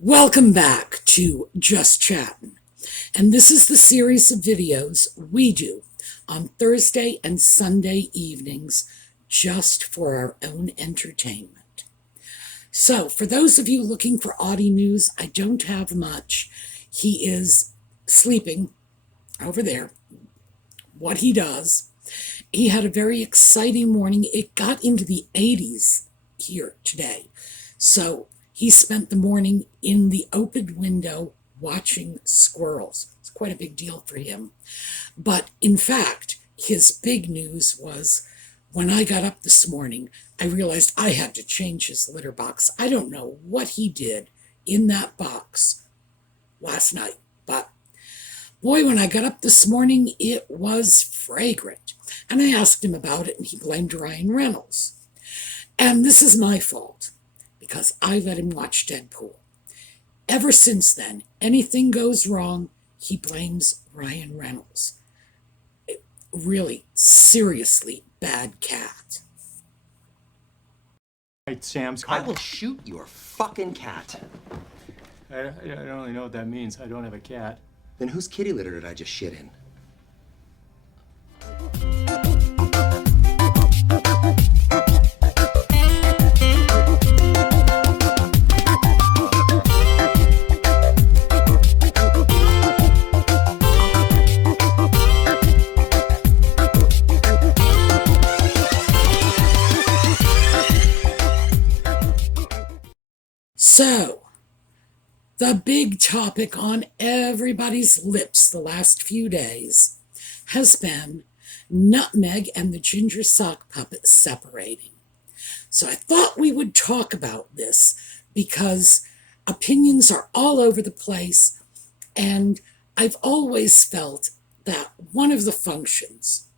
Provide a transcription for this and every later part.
Welcome back to Just Chattin', and this is the series of videos we do on Thursday and Sunday evenings just for our own entertainment. So, for those of you looking for Audie news, I don't have much. He is sleeping over there, what he does. He had a very exciting morning. It got into the 80s here today. So he spent the morning in the open window watching squirrels. It's quite a big deal for him. But in fact, his big news was when I got up this morning, I realized I had to change his litter box. I don't know what he did in that box last night, but boy, when I got up this morning, it was fragrant. And I asked him about it, and he blamed Ryan Reynolds. And this is my fault, because I let him watch Deadpool. Ever since then, anything goes wrong, he blames Ryan Reynolds. Really, seriously bad cat. Right, Sam's. I will shoot your fucking cat. I don't really know what that means. I don't have a cat. Then whose kitty litter did I just shit in? So, the big topic on everybody's lips the last few days has been Nutmeg and the ginger sock puppet separating. So I thought we would talk about this because opinions are all over the place, and I've always felt that one of the functions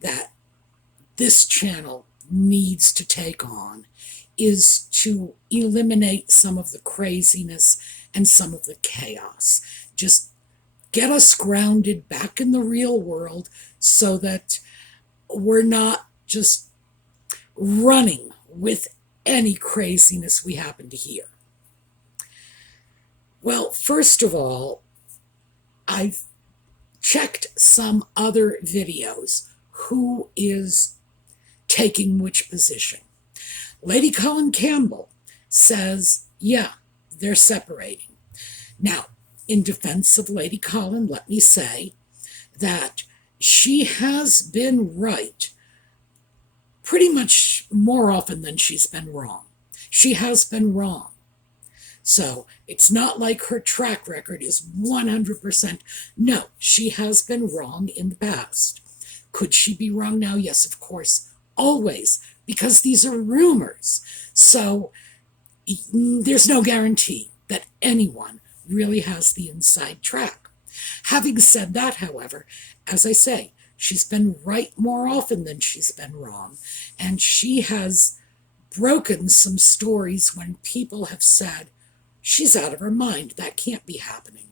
that this channel needs to take on is to eliminate some of the craziness and some of the chaos. Just get us grounded back in the real world so that we're not just running with any craziness we happen to hear. Well, first of all, I've checked some other videos. Who is taking which position? Lady Colin Campbell says, yeah, they're separating. Now, in defense of Lady Colin, let me say that she has been right pretty much more often than she's been wrong. She has been wrong. So it's not like her track record is 100%. No, she has been wrong in the past. Could she be wrong now? Yes, of course, always, because these are rumors. So there's no guarantee that anyone really has the inside track. Having said that, however, as I say, she's been right more often than she's been wrong. And she has broken some stories when people have said, she's out of her mind. That can't be happening.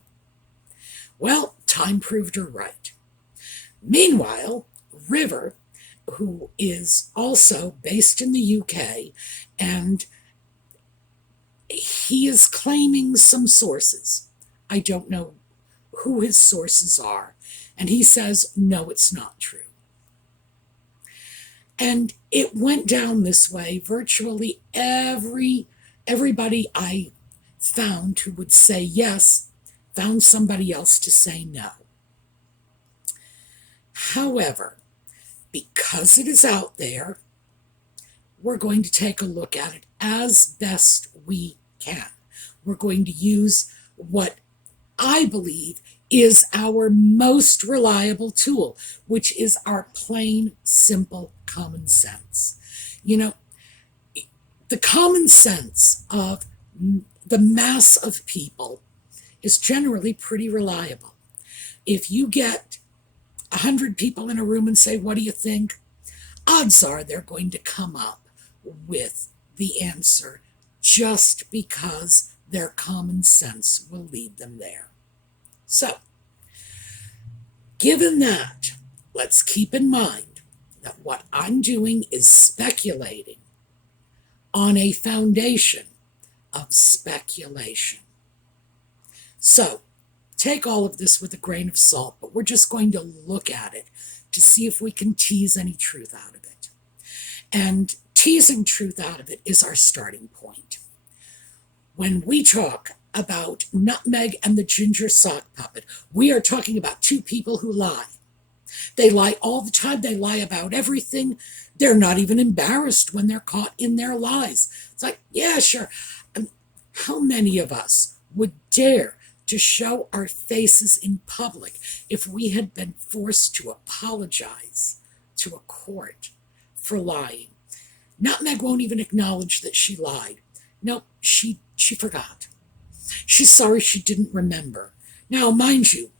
Well, time proved her right. Meanwhile, River, who is also based in the UK, and he is claiming some sources. I don't know who his sources are. And he says, no, it's not true. And it went down this way. Virtually everybody I found who would say yes found somebody else to say no. However, because it is out there, we're going to take a look at it as best we can. We're going to use what I believe is our most reliable tool, which is our plain, simple common sense. You know, the common sense of the mass of people is generally pretty reliable. If you get 100 people in a room and say, what do you think? Odds are they're going to come up with the answer just because their common sense will lead them there. So, given that, let's keep in mind that what I'm doing is speculating on a foundation of speculation. So take all of this with a grain of salt, but we're just going to look at it to see if we can tease any truth out of it. And teasing truth out of it is our starting point. When we talk about Nutmeg and the Ginger Sock Puppet, we are talking about two people who lie. They lie all the time. They lie about everything. They're not even embarrassed when they're caught in their lies. It's like, yeah, sure. How many of us would dare to show our faces in public if we had been forced to apologize to a court for lying? Nutmeg won't even acknowledge that she lied. No, she forgot. She's sorry she didn't remember. Now, mind you,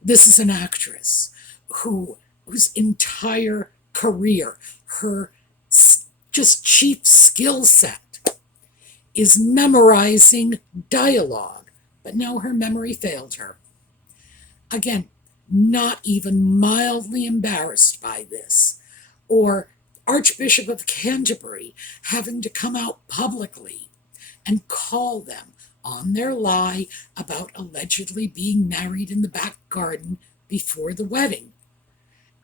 this is an actress whose entire career, her just chief skill set is memorizing dialogue. But no, her memory failed her. Again, not even mildly embarrassed by this. Or Archbishop of Canterbury having to come out publicly and call them on their lie about allegedly being married in the back garden before the wedding.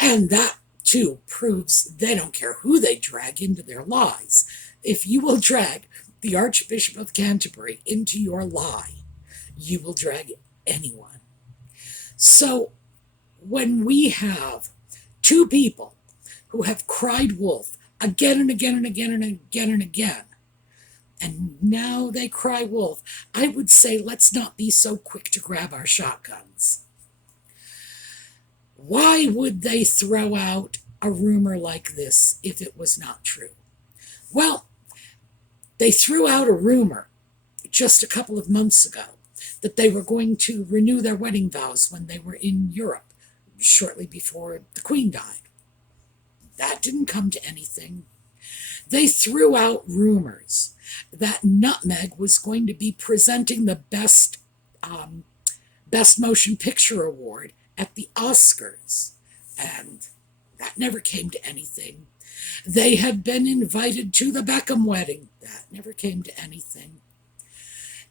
And that, too, proves they don't care who they drag into their lies. If you will drag the Archbishop of Canterbury into your lie, you will drag anyone. So when we have two people who have cried wolf again and again and again and again and again, and now they cry wolf, I would say let's not be so quick to grab our shotguns. Why would they throw out a rumor like this if it was not true? Well, they threw out a rumor just a couple of months ago that they were going to renew their wedding vows when they were in Europe shortly before the Queen died. That didn't come to anything. They threw out rumors that Nutmeg was going to be presenting the Best Motion Picture Award at the Oscars, and that never came to anything. They had been invited to the Beckham wedding. That never came to anything.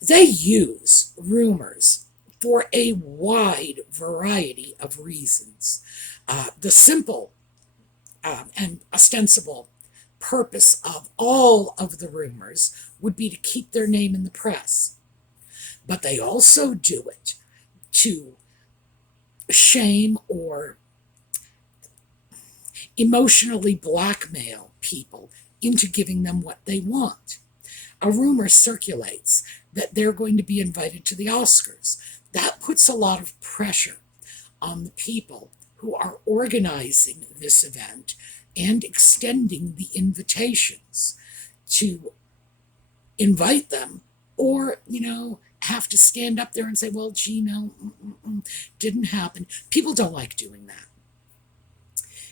They use rumors for a wide variety of reasons. The simple and ostensible purpose of all of the rumors would be to keep their name in the press. But they also do it to shame or emotionally blackmail people into giving them what they want. A rumor circulates that they're going to be invited to the Oscars. That puts a lot of pressure on the people who are organizing this event and extending the invitations to invite them, or, have to stand up there and say, well, gee, no, didn't happen. People don't like doing that.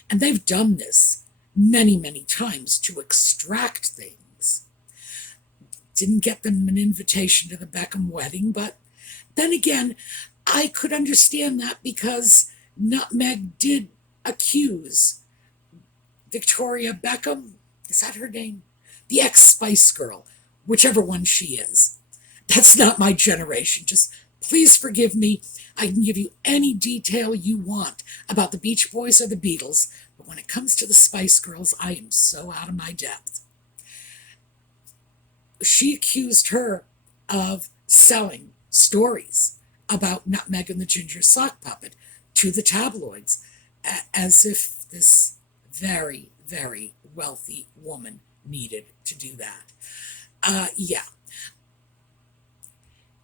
And they've done this many, many times to extract things. Didn't get them an invitation to the Beckham wedding, but then again, I could understand that because Nutmeg did accuse Victoria Beckham, is that her name? The ex-Spice Girl, whichever one she is. That's not my generation. Just please forgive me. I can give you any detail you want about the Beach Boys or the Beatles, but when it comes to the Spice Girls, I am so out of my depth. She accused her of selling stories about Nutmeg and the Ginger Sock Puppet to the tabloids, as if this very, very wealthy woman needed to do that. Yeah.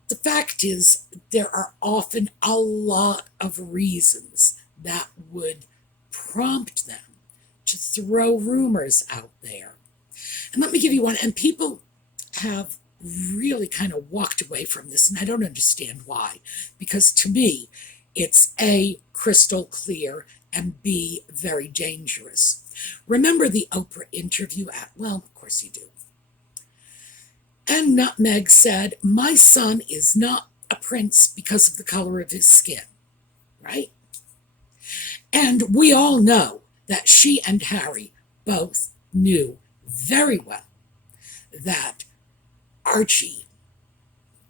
The fact is, there are often a lot of reasons that would prompt them to throw rumors out there. And let me give you one, and people have really kind of walked away from this, and I don't understand why, because to me, it's A, crystal clear, and B, very dangerous. Remember the Oprah interview well, of course you do. And Nutmeg said, my son is not a prince because of the color of his skin, right? And we all know that she and Harry both knew very well that Archie,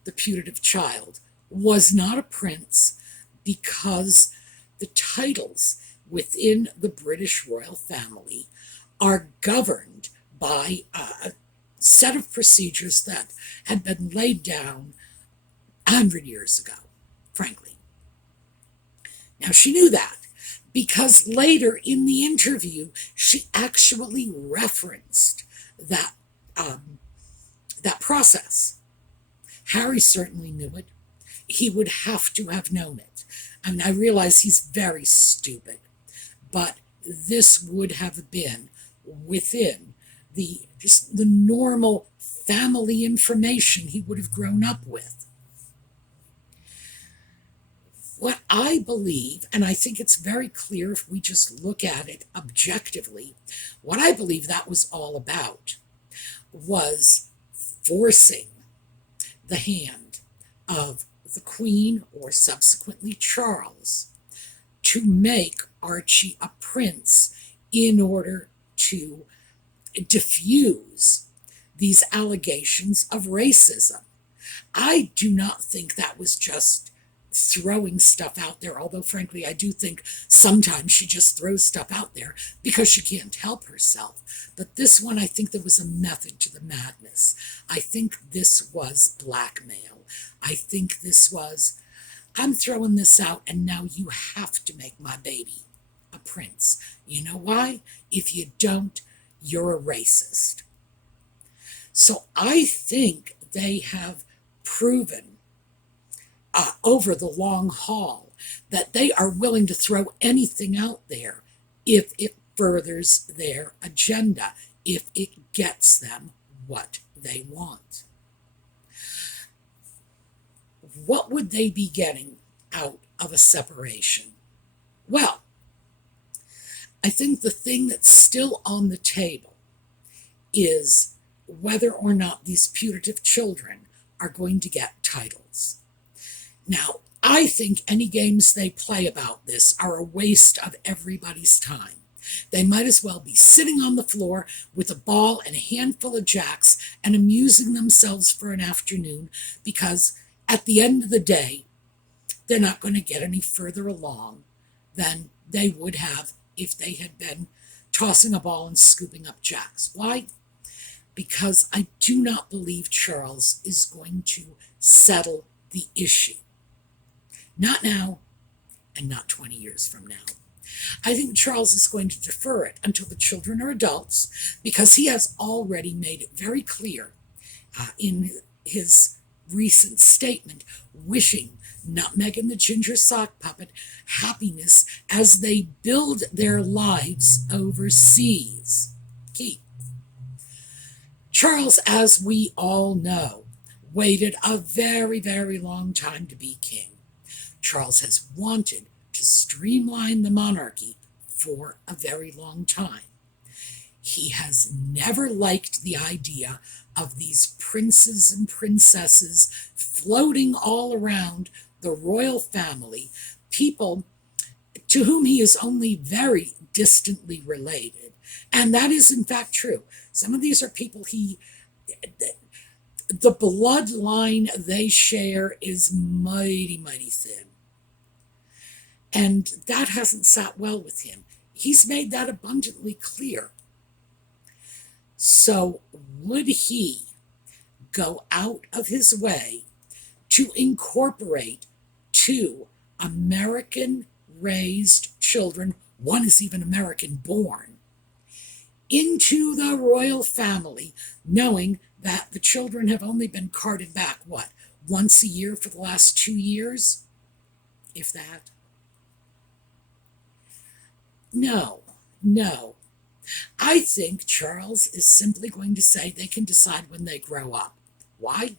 the putative child, was not a prince because the titles within the British royal family are governed by a set of procedures that had been laid down 100 years ago, frankly. Now, she knew that because later in the interview, she actually referenced that, that process. Harry certainly knew it. He would have to have known it. I mean, I realize he's very stupid, but this would have been within just the normal family information he would have grown up with. What I believe, and I think it's very clear if we just look at it objectively, what I believe that was all about was forcing the hand of the Queen, or subsequently Charles, to make Archie a prince in order to diffuse these allegations of racism. I do not think that was just throwing stuff out there, although frankly I do think sometimes she just throws stuff out there because she can't help herself. But this one, I think there was a method to the madness. I think this was blackmail. I think this was, I'm throwing this out and now you have to make my baby a prince. You know why? If you don't, you're a racist. So I think they have proven over the long haul that they are willing to throw anything out there if it furthers their agenda, if it gets them what they want. What would they be getting out of a separation? Well, I think the thing that's still on the table is whether or not these putative children are going to get titles. Now, I think any games they play about this are a waste of everybody's time. They might as well be sitting on the floor with a ball and a handful of jacks and amusing themselves for an afternoon, because at the end of the day, they're not going to get any further along than they would have if they had been tossing a ball and scooping up jacks. Why? Because I do not believe Charles is going to settle the issue. Not now, and not 20 years from now. I think Charles is going to defer it until the children are adults, because he has already made it very clear in his recent statement, wishing Nutmeg and the Ginger Sock Puppet happiness as they build their lives overseas. Key. Charles, as we all know, waited a very, very long time to be king. Charles has wanted to streamline the monarchy for a very long time. He has never liked the idea of these princes and princesses floating all around the royal family, people to whom he is only very distantly related. And that is in fact true. Some of these are people the bloodline they share is mighty, mighty thin. And that hasn't sat well with him. He's made that abundantly clear. So would he go out of his way to incorporate two American-raised children, one is even American-born, into the royal family, knowing that the children have only been carted back, what, once a year for the last 2 years? If that. No. I think Charles is simply going to say they can decide when they grow up. Why?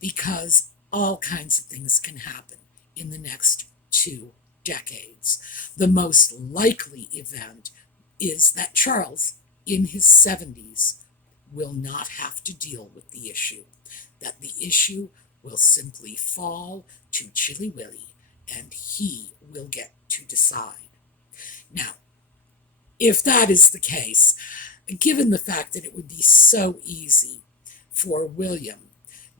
Because all kinds of things can happen in the next 2 decades. The most likely event is that Charles, in his 70s, will not have to deal with the issue. That the issue will simply fall to Chilly Willy, and he will get to decide. Now, if that is the case, given the fact that it would be so easy for William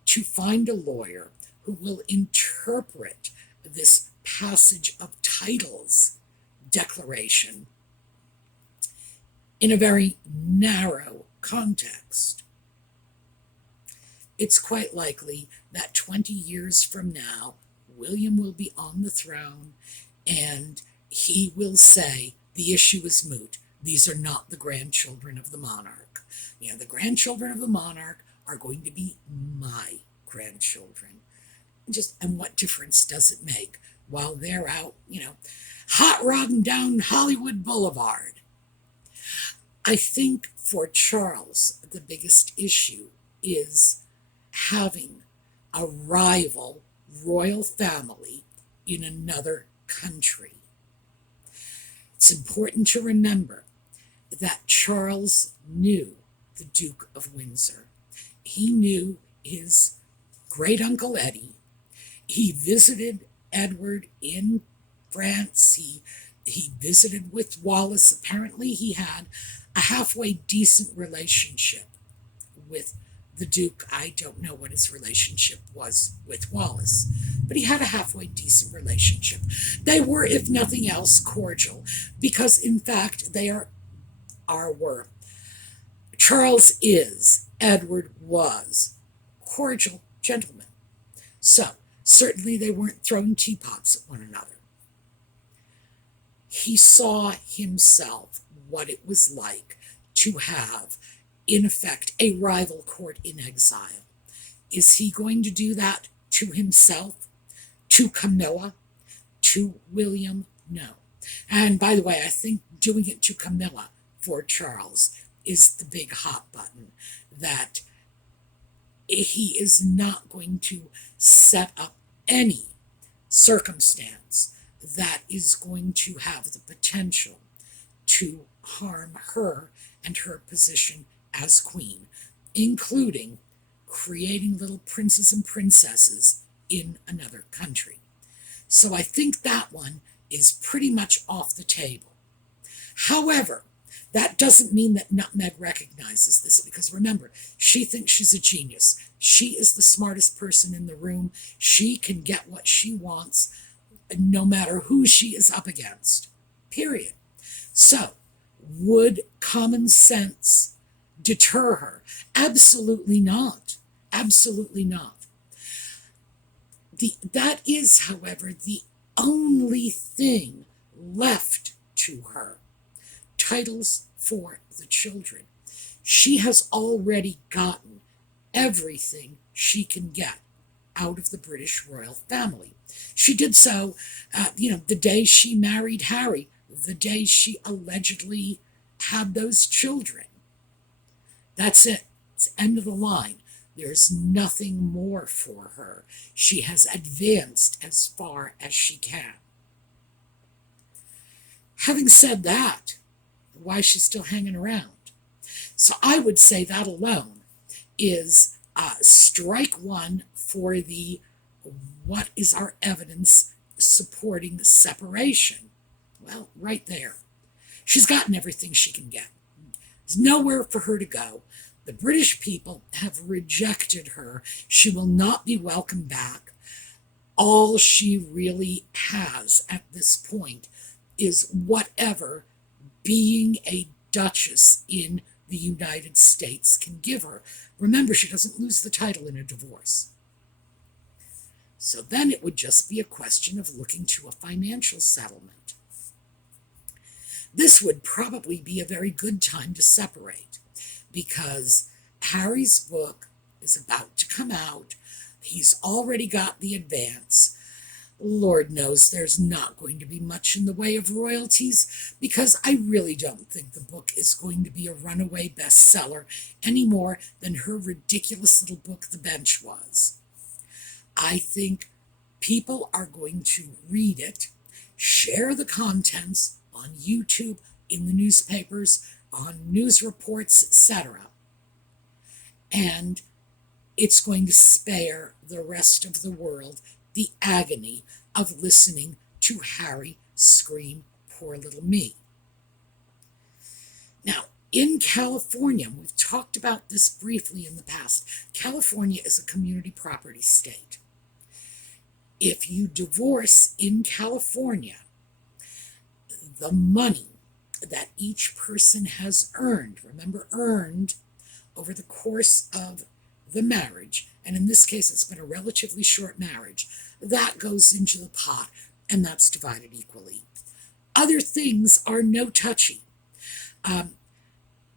to find a lawyer who will interpret this passage of titles declaration in a very narrow context. It's quite likely that 20 years from now, William will be on the throne and he will say, the issue is moot. These are not the grandchildren of the monarch. The grandchildren of the monarch are going to be my grandchildren. And what difference does it make while they're out, hot rodding down Hollywood Boulevard? I think for Charles, the biggest issue is having a rival royal family in another country. It's important to remember that Charles knew the Duke of Windsor. He knew his great-uncle Eddie. He visited Edward in France. He visited with Wallace. Apparently he had a halfway decent relationship with the Duke. I don't know what his relationship was with Wallace, but he had a halfway decent relationship. They were, if nothing else, cordial, because in fact they were. Charles is, Edward was, cordial gentlemen. So certainly they weren't throwing teapots at one another. He saw himself what it was like to have, in effect, a rival court in exile. Is he going to do that to himself, to Camilla, to William? No. And by the way, I think doing it to Camilla for Charles is the big hot button, that he is not going to set up any circumstance that is going to have the potential to harm her and her position as queen, including creating little princes and princesses in another country. So I think that one is pretty much off the table. However, that doesn't mean that Nutmeg recognizes this, because remember, she thinks she's a genius. She is the smartest person in the room. She can get what she wants, no matter who she is up against, period. So, would common sense deter her? Absolutely not. Absolutely not. That is, however, the only thing left to her. Titles for the children. She has already gotten everything she can get out of the British royal family. She did so, the day she married Harry, the day she allegedly had those children. That's it. It's the end of the line. There's nothing more for her. She has advanced as far as she can. Having said that, why is she still hanging around? So I would say that alone is strike one for the what is our evidence supporting the separation. Well, right there. She's gotten everything she can get. There's nowhere for her to go. The British people have rejected her. She will not be welcomed back. All she really has at this point is whatever being a duchess in the United States can give her. Remember, she doesn't lose the title in a divorce. So then it would just be a question of looking to a financial settlement. This would probably be a very good time to separate, because Harry's book is about to come out. He's already got the advance. Lord knows there's not going to be much in the way of royalties, because I really don't think the book is going to be a runaway bestseller any more than her ridiculous little book, The Bench, was. I think people are going to read it, share the contents on YouTube, in the newspapers, on news reports, etc. And it's going to spare the rest of the world the agony of listening to Harry scream, "Poor little me." Now, in California, we've talked about this briefly in the past, California is a community property state. if you divorce in California, the money that each person has earned, remember earned, over the course of the marriage, and in this case it's been a relatively short marriage, that goes into the pot and that's divided equally. Other things are no touchy.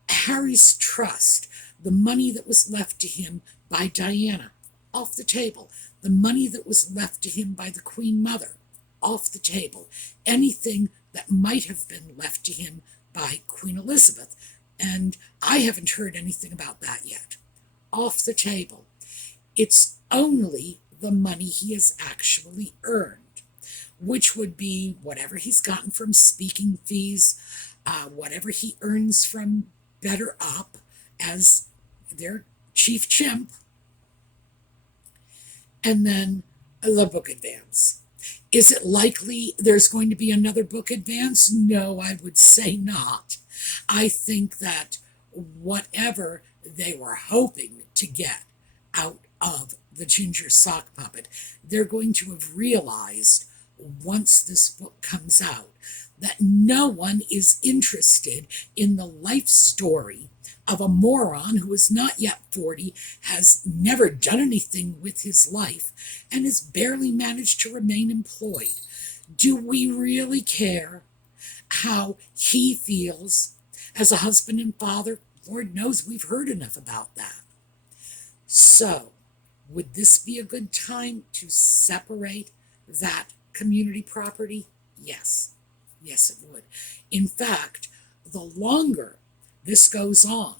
Harry's trust, the money that was left to him by Diana, off the table. The money that was left to him by the Queen Mother, off the table. Anything that might have been left to him by Queen Elizabeth, and I haven't heard anything about that yet, off the table. It's only the money he has actually earned, which would be whatever he's gotten from speaking fees, whatever he earns from Better Up as their chief chimp, and then the book advance. Is it likely there's going to be another book advance? No, I would say not. I think that whatever they were hoping to get out of the Ginger Sock Puppet, they're going to have realized once this book comes out that no one is interested in the life story of a moron who is not yet 40, has never done anything with his life, and has barely managed to remain employed. Do we really care how he feels as a husband and father? Lord knows we've heard enough about that. So, would this be a good time to separate that community property? Yes. Yes, it would. In fact, the longer this goes on,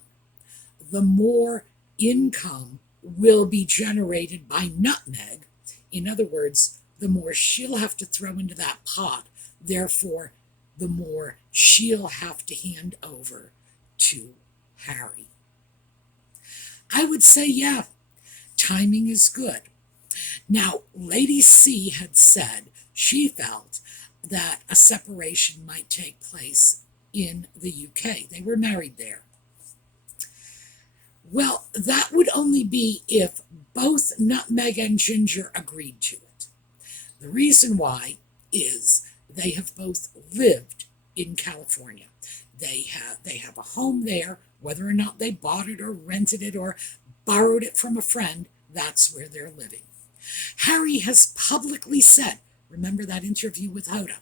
the more income will be generated by Nutmeg. In other words, the more she'll have to throw into that pot. Therefore, the more she'll have to hand over to Harry. I would say, yeah, timing is good. Now, Lady C had said she felt that a separation might take place in the UK. They were married there. Well, that would only be if both Nutmeg and Ginger agreed to it. The reason why is they have both lived in California. They have a home there, whether or not they bought it or rented it or borrowed it from a friend, that's where they're living. Harry has publicly said, remember that interview with Hoda,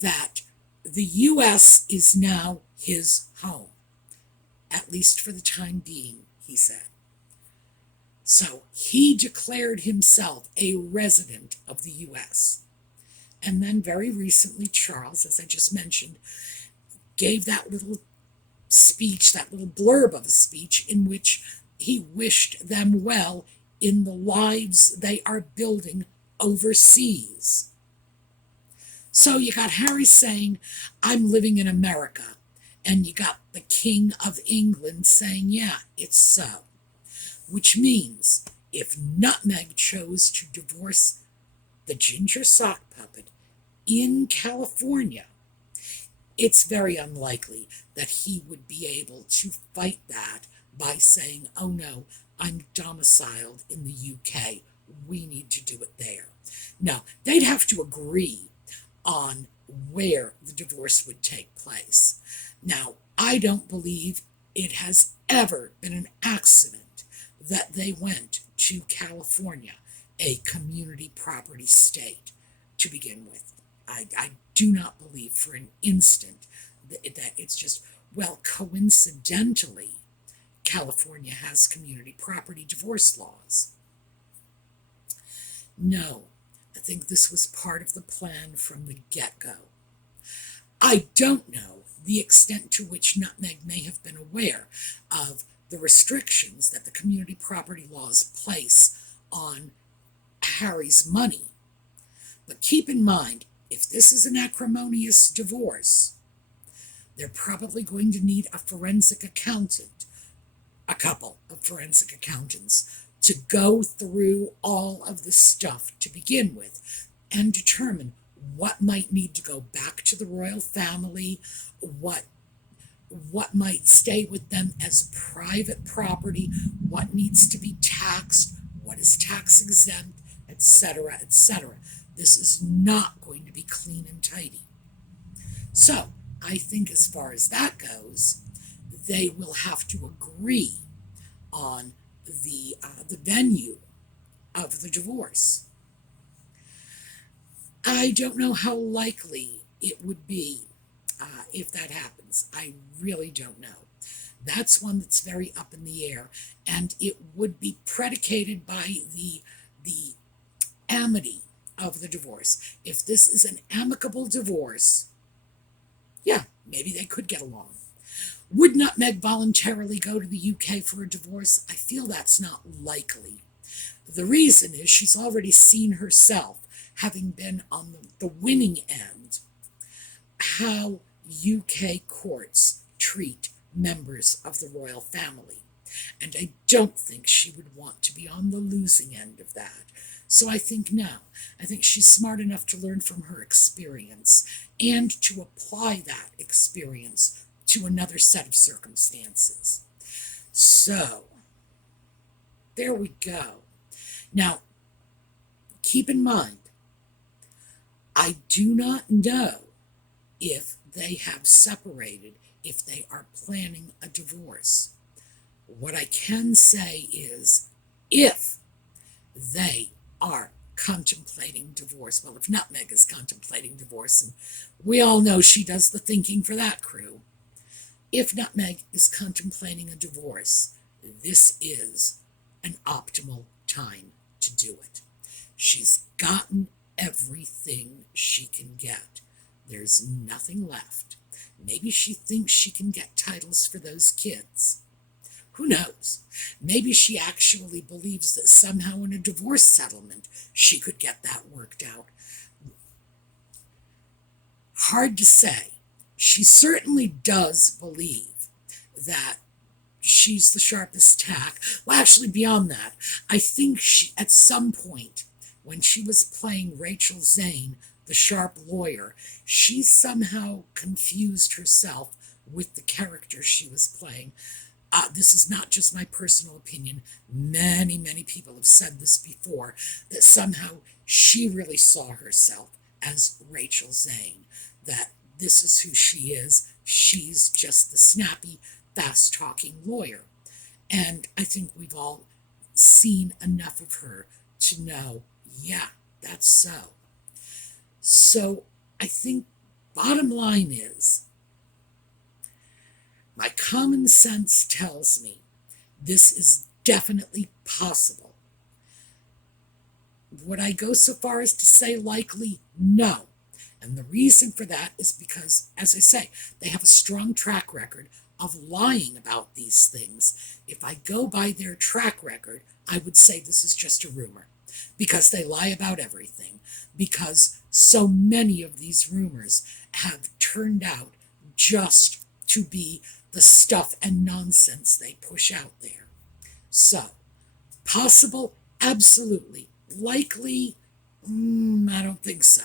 that the U.S. is now his home, at least for the time being, he said. So he declared himself a resident of the U.S. And then very recently, Charles, as I just mentioned, gave that little speech, that little blurb of a speech in which he wished them well in the lives they are building overseas. So you got Harry saying, I'm living in America. And you got the King of England saying, yeah, it's so. Which means if Nutmeg chose to divorce the Ginger Sock Puppet in California, it's very unlikely that he would be able to fight that by saying, oh no, I'm domiciled in the UK. We need to do it there. No, they'd have to agree on where the divorce would take place. Now, I don't believe it has ever been an accident that they went to California, a community property state, to begin with. I do not believe for an instant that it's just, well, coincidentally, California has community property divorce laws. No, I think this was part of the plan from the get-go. I don't know the extent to which Nutmeg may have been aware of the restrictions that the community property laws place on Harry's money. But keep in mind, if this is an acrimonious divorce, they're probably going to need a forensic accountant, a couple of forensic accountants, to go through all of the stuff to begin with and determine what might need to go back to the royal family, what might stay with them as private property, what needs to be taxed, what is tax exempt, etc., etc. This is not going to be clean and tidy. So I think as far as that goes, they will have to agree on the venue of the divorce. I don't know how likely it would be if that happens. I really don't know. That's one that's very up in the air, and it would be predicated by the amity of the divorce. If this is an amicable divorce, yeah, maybe they could get along. Would Nutmeg voluntarily go to the UK for a divorce? I feel that's not likely. The reason is she's already seen herself, having been on the winning end, how UK courts treat members of the royal family. And I don't think she would want to be on the losing end of that. So I think no. I think she's smart enough to learn from her experience and to apply that experience to another set of circumstances. So, there we go. Now, keep in mind, I do not know if they have separated, if they are planning a divorce. What I can say is, if they are contemplating divorce, well, if Nutmeg is contemplating divorce, and we all know she does the thinking for that crew, if Nutmeg is contemplating a divorce, this is an optimal time to do it. She's gotten everything she can get. There's nothing left. Maybe she thinks she can get titles for those kids. Who knows? Maybe she actually believes that somehow in a divorce settlement she could get that worked out. Hard to say. She certainly does believe that she's the sharpest tack. Well, actually, beyond that, I think she, at some point, when she was playing Rachel Zane, the sharp lawyer, she somehow confused herself with the character she was playing. This is not just my personal opinion. Many, many people have said this before, that somehow she really saw herself as Rachel Zane, that this is who she is. She's just the snappy, fast-talking lawyer. And I think we've all seen enough of her to know, yeah, that's so. So I think bottom line is, my common sense tells me this is definitely possible. Would I go so far as to say likely? No. And the reason for that is because, as I say, they have a strong track record of lying about these things. If I go by their track record, I would say this is just a rumor, because they lie about everything, because so many of these rumors have turned out just to be the stuff and nonsense they push out there. So, possible? Absolutely. Likely? I don't think so.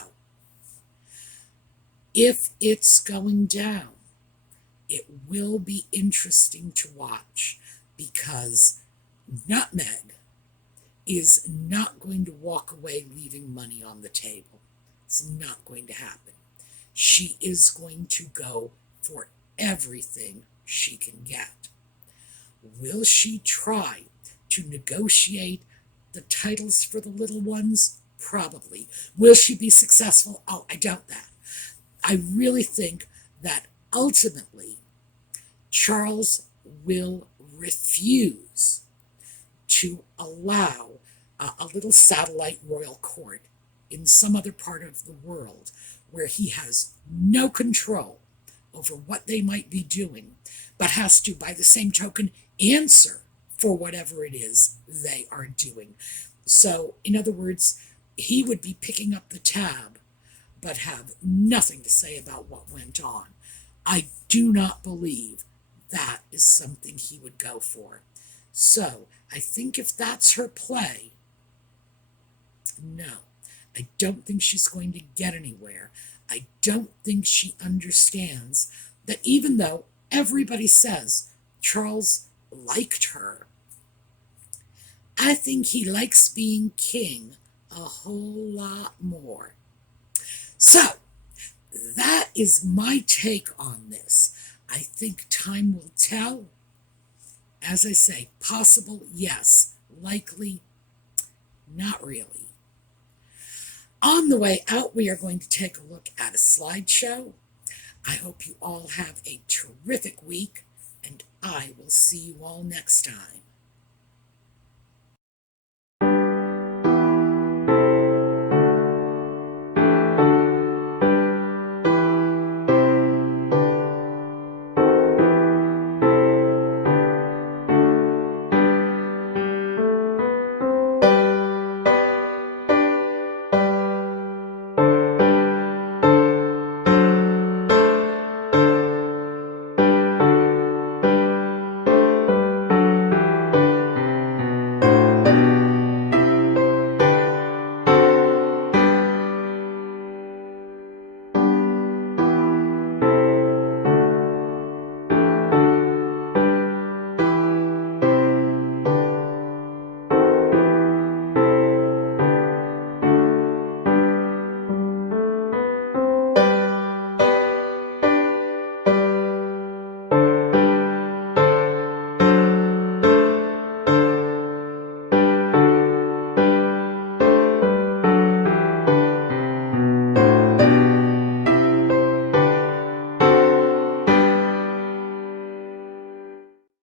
If it's going down, it will be interesting to watch, because Nutmeg is not going to walk away leaving money on the table. It's not going to happen. She is going to go for everything she can get. Will she try to negotiate the titles for the little ones? Probably. Will she be successful? Oh, I doubt that. I really think that ultimately Charles will refuse to allow a little satellite royal court in some other part of the world where he has no control over what they might be doing, but has to, by the same token, answer for whatever it is they are doing. So, in other words, he would be picking up the tab, but have nothing to say about what went on. I do not believe that is something he would go for. So, I think if that's her play, no, I don't think she's going to get anywhere. I don't think she understands that even though everybody says Charles liked her, I think he likes being king a whole lot more. So, that is my take on this. I think time will tell. As I say, possible, yes. Likely, not really. On the way out, we are going to take a look at a slideshow. I hope you all have a terrific week, and I will see you all next time.